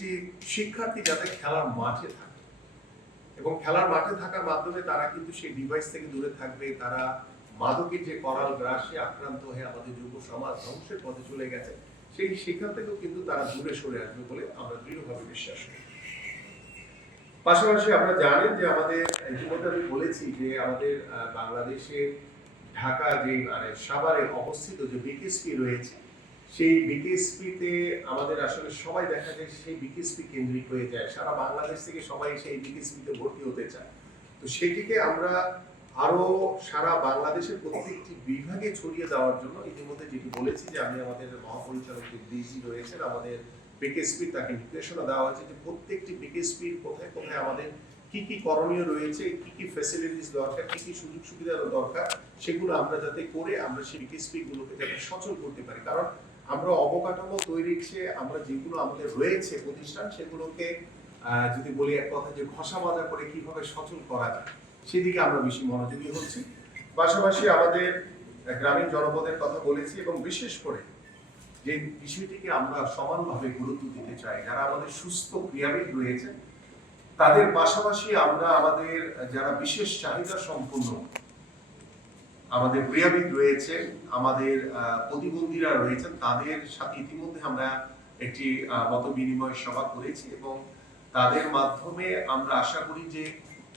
একটি শিক্ষার্থী যাতে খেলার মাঠে থাকে এবং খেলার মাঠে থাকার মাধ্যমে তারা কিন্তু সেই ডিভাইস থেকে দূরে থাকবে, তারা মাদকের যে করাল গ্রাসে আক্রান্ত হয়ে আমাদের যুব সমাজ ধ্বংসের পথে চলে গেছে, সেই শিক্ষা থেকেও কিন্তু তারা দূরে সরে আসবে বলে আমরা দৃঢ়ভাবে বিশ্বাস করি। পাশাপাশি আপনারা জানেন যে আমাদের ইতিমধ্যে আমি বলেছি যে আমাদের বাংলাদেশে ঢাকা যে মানে সাভারে অবস্থিত যে বিকেএসপি রয়েছে, সেই বিকেএসপিতে আমাদের আসলে সবাই দেখা যায় সেই বিকেএসপি কেন্দ্রিক হয়ে যায়, সারা বাংলাদেশ থেকে সবাই সেই বিকেএসপিতে ভর্তি হতে চায়। তো সেটিকে আমরা আরো সারা বাংলাদেশের প্রত্যেকটি বিভাগে ছড়িয়ে দেওয়ার জন্য ইতিমধ্যে যেটি বলেছি যে আমি আমাদের মহাপরিচালক যে ডিজি রয়েছেন আমাদের বিকেএসপি, তাকে নির্দেশনা দেওয়া হয়েছে যে প্রত্যেকটি বিকেএসপির কোথায় কোথায় আমাদের কি কি করণীয় রয়েছে, কি কি ফ্যাসিলিটিস দরকার, কি কি সুযোগ সুবিধা দরকার, সেগুলো আমরা যাতে করে আমরা সেই বিকেএসপি গুলোকে যাতে সচল করতে পারি। কারণ আমরা অবকাঠামো তৈরির চেয়ে আমরা যেগুলো আমাদের রয়েছে প্রতিষ্ঠান, সেগুলোকে যদি বলি এক কথা যে ঘষা মাজা করে কিভাবে সচল করা যায় সেদিকে আমরা বেশি মনোযোগী হচ্ছি। পাশাপাশি আমাদের গ্রামীণ জনপদের কথা বলেছি এবং বিশেষ করে যে বিষয়টিকে আমরা সমানভাবে গুরুত্ব দিতে চাই, যারা আমাদের সুস্থ ক্রীড়াবিদ রয়েছে তাদের পাশাপাশি আমরা আমাদের যারা বিশেষ চাহিদা সম্পন্ন আমাদের ক্রীড়াবিদ রয়েছে, আমাদের প্রতিবন্ধীরা রয়েছেন, তাদের সাথে ইতিমধ্যে আমরা একটি মত বিনিময় সভা করেছি এবং তাদের মাধ্যমে আমরা আশা করি যে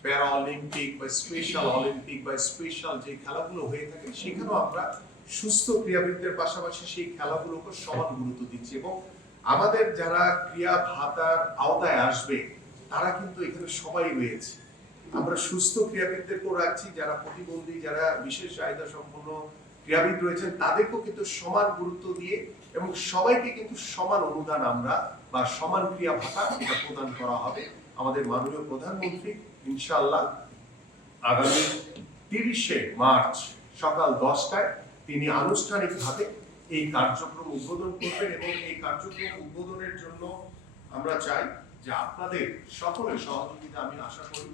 প্যারা অলিম্পিক বা স্পেশাল অলিম্পিক বা স্পেশাল যে খেলাগুলো হয়ে থাকে সেখানেও আমরা সুস্থ ক্রীড়াবিদদের পাশাপাশি সেই খেলাগুলোকে সমান গুরুত্ব দিচ্ছি এবং আমাদের যারা ক্রীড়া ভাতার আওতায় আসবে তারা কিন্তু এখানে সবাই রয়েছে। আমরা সুস্থ ক্রীড়াবিদদেরকেও রাখছি, যারা প্রতিবন্ধী, যারা বিশেষ চাহিদা সম্পন্ন ক্রীড়াবিদ রয়েছেন তাদেরকেও কিন্তু সমান গুরুত্ব দিয়ে এবং সবাইকে কিন্তু সমান অনুদান আমরা বা সমান ক্রিয়া ভাতা এটা প্রদান করা হবে। আমাদের মাননীয় প্রধানমন্ত্রী ইনশাআল্লাহ আগামী 30শে মার্চ সকাল 10টায় তিনি আনুষ্ঠানিকভাবে এই কার্যক্রম উদ্বোধন করবেন এবং এই কার্যক্রম উদ্বোধনের জন্য আমরা চাই যে আপনাদের সকলের সহযোগিতা আমি আশা করি।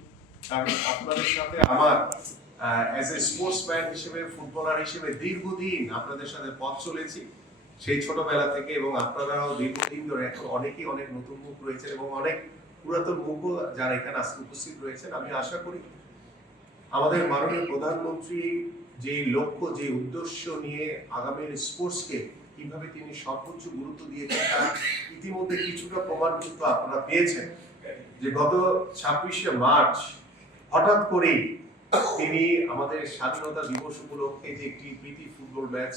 কারণ আপনাদের সাথে আমার অ্যাজ এ স্পোর্টসম্যান হিসেবে, ফুটবলার হিসেবে দীর্ঘদিন আপনাদের সাথে পথ চলেছি সেই ছোটবেলা থেকে এবং আপনারাও দীর্ঘদিন ধরে এখন অনেকেই অনেক নতুন মুখ রয়েছেন এবং অনেক পুরাতন মুখ যারা এখানে আজকে উপস্থিত রয়েছেন। আমি আশা করি আমাদের মাননীয় প্রধানমন্ত্রী যে লক্ষ্য, যে উদ্দেশ্য নিয়ে আগামীর স্পোর্টসকে কিভাবে তিনি সর্বোচ্চ গুরুত্ব দিয়েছেন তার ইতিমধ্যে কিছুটা প্রমাণ কিন্তু আপনারা পেয়েছেন যে গত 26শে মার্চ হঠাৎ করেই তিনি আমাদের স্বাধীনতা দিবস উপলক্ষে যে একটি প্রীতি ফুটবল ম্যাচ